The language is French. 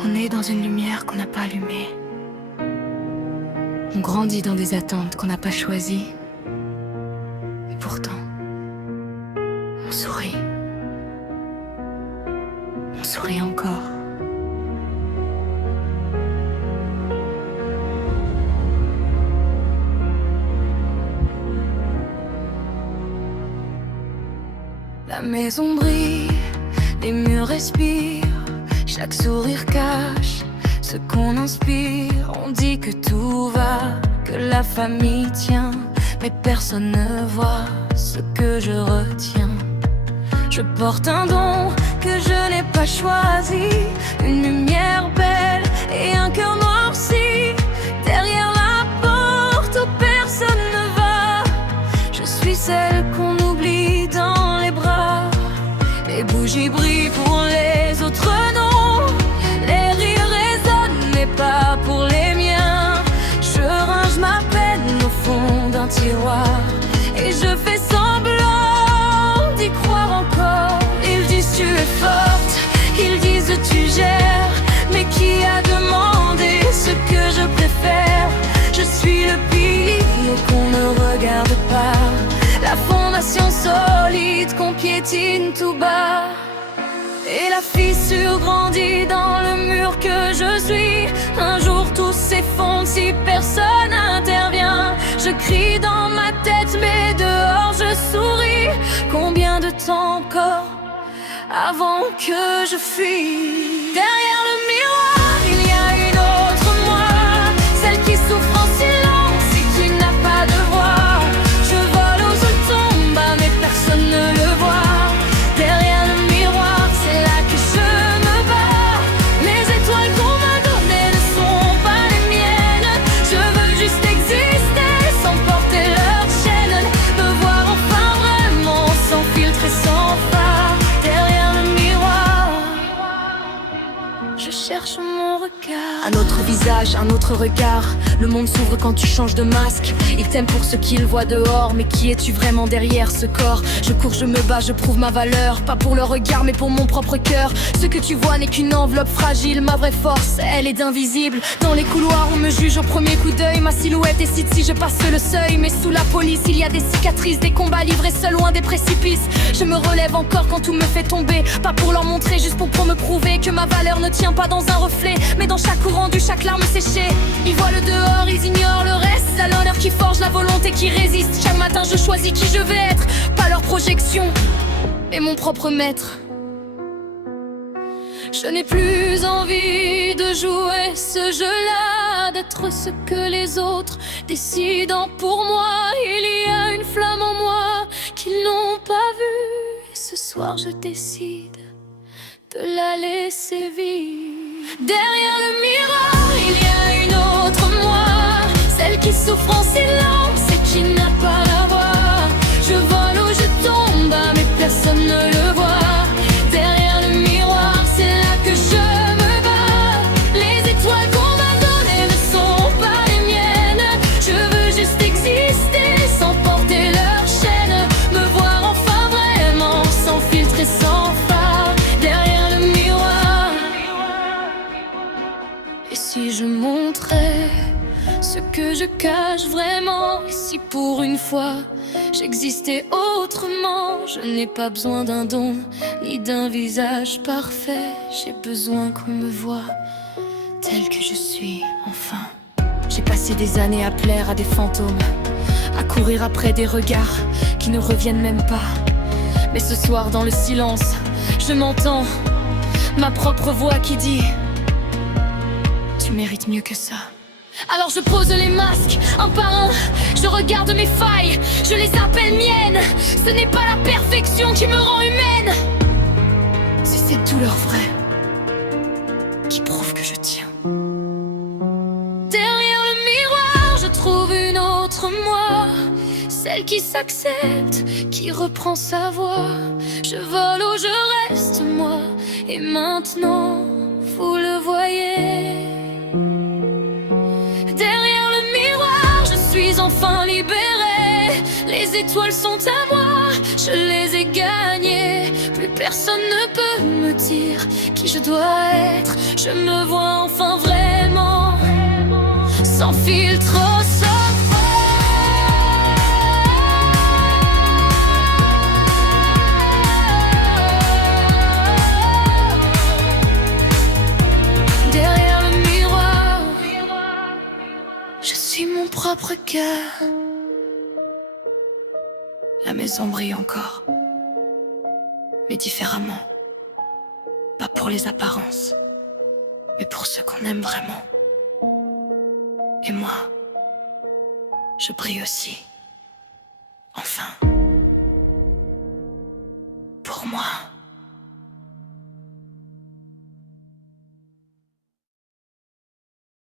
On est dans une lumière qu'on n'a pas allumée. On grandit dans des attentes qu'on n'a pas choisies. Et pourtant, on sourit. On sourit encore. La maison brille, les murs respirent, chaque sourire cache ce qu'on inspire. On dit que tout va, que la famille tient, mais personne ne voit ce que je retiens. Je porte un don que je n'ai pas choisi, une lumière belle et un cœur noirci. Derrière la porte où personne ne va, je suis celle qu'on oublie dans les bras. Les bougies brillent pour les autres, non. Les rires résonnent, mais pas pour les miens. Je range ma peine au fond d'un tiroir et je fais semblant d'y croire encore. Ils disent tu es forte, ils disent tu gères, mais qui a demandé ce que je préfère? Je suis le pilier qu'on ne regarde pas, la fondation solide qu'on piétine tout bas. Et la fissure grandit dans le mur que je suis. Un jour tout s'effondre si personne n'intervient. Je crie dans ma tête mais dehors je souris. Combien de temps encore avant que je fuis? Derrière le miroir il y a une autre moi, celle qui souffre en silence si tu n'as pas de voix. Je vole ou je tombe, mais personne ne le voit. Derrière le miroir, c'est là que je me bats. Les étoiles qu'on m'a données ne sont pas les miennes. Je veux juste exister sans porter leur chaîne, me voir enfin vraiment sans filtre et sans phare. Derrière le miroir, je cherche mon regard. Un autre visage, un autre regard. Le monde s'ouvre quand tu changes de masque. Ils t'aiment pour ce qu'ils voient dehors, mais qui es-tu vraiment derrière ce corps? Je cours, je me bats, je prouve ma valeur, pas pour le regard mais pour mon propre cœur. Ce que tu vois n'est qu'une enveloppe fragile. Ma vraie force, elle est d'invisible. Dans les couloirs on me juge au premier coup d'œil. Ma silhouette est si je passe le seuil, mais sous la police il y a des cicatrices, des combats livrés seul loin des précipices. Je me relève encore quand tout me fait tomber, pas pour leur montrer, juste pour me prouver que ma valeur ne tient pas dans un reflet, mais dans chaque courant rendu, chaque larme séchée. Ils voient le dehors, ils ignorent le reste. C'est l'honneur qui forge la volonté qui résiste. Chaque matin je choisis qui je vais être, pas leur projection, mais mon propre maître. Je n'ai plus envie de jouer ce jeu-là, d'être ce que les autres décident pour moi. Il y a une flamme en moi qu'ils n'ont pas vue, et ce soir je décide de la laisser vivre. Derrière le miroir, il y a une autre moi, celle qui souffre en silence et qui n'a pas la voix. Je vole ou je tombe, mais personne ne le voit. Derrière le miroir, c'est là que je me bats. Les étoiles qu'on m'a données ne sont pas les miennes. Je veux juste exister sans porter leur chaîne, me voir enfin vraiment sans filtre et sans phare. Derrière le miroir. Et si je montrais ce que je cache vraiment, et si pour une fois j'existais autrement? Je n'ai pas besoin d'un don ni d'un visage parfait. J'ai besoin qu'on me voie tel que je suis enfin. J'ai passé des années à plaire à des fantômes, à courir après des regards qui ne reviennent même pas. Mais ce soir dans le silence, je m'entends ma propre voix qui dit: tu mérites mieux que ça. Alors je pose les masques, un par un, je regarde mes failles, je les appelle miennes. Ce n'est pas la perfection qui me rend humaine, c'est cette douleur vraie qui prouve que je tiens. Derrière le miroir, je trouve une autre moi, celle qui s'accepte, qui reprend sa voix. Je vole ou je reste moi, et maintenant, vous le voyez. Derrière le miroir, je suis enfin libérée. Les étoiles sont à moi, je les ai gagnées. Plus Personne ne peut me dire qui je dois être. Je me vois enfin vraiment, sans filtre, sans derrière le miroir. Je suis mon propre cœur. La maison brille encore, mais différemment. Pas pour les apparences, mais pour ceux qu'on aime vraiment. Et moi, je brille aussi. Enfin, pour moi.